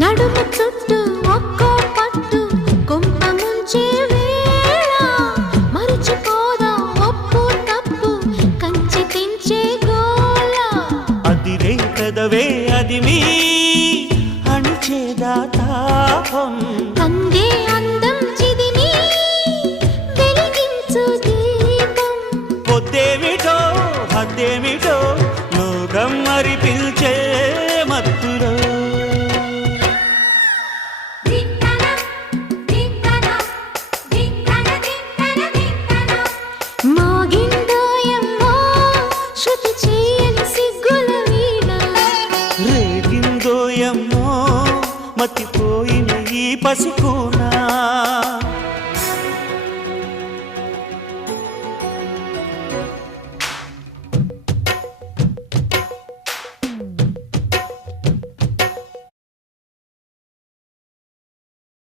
నడుము చుట్టూ ఒక్కో పట్టు కొంప ముంచే వేళ మరిచిపోదా ఒప్పు తప్పు కంచి తెంచే గోల అదిరే పెదవే అదిమి అణిచేదా తాపం కందే అందం చిదిమి వెలిగించు దీపం పొద్దేమిటో హద్దేమిటో లోకం మరి పిల్చే మత్తులో మోగిందోయమ్మో శృతి చేయని సిగ్గుల వీణ రేగిందోయమ్మో మతిపోయిన ఈ పసికూనా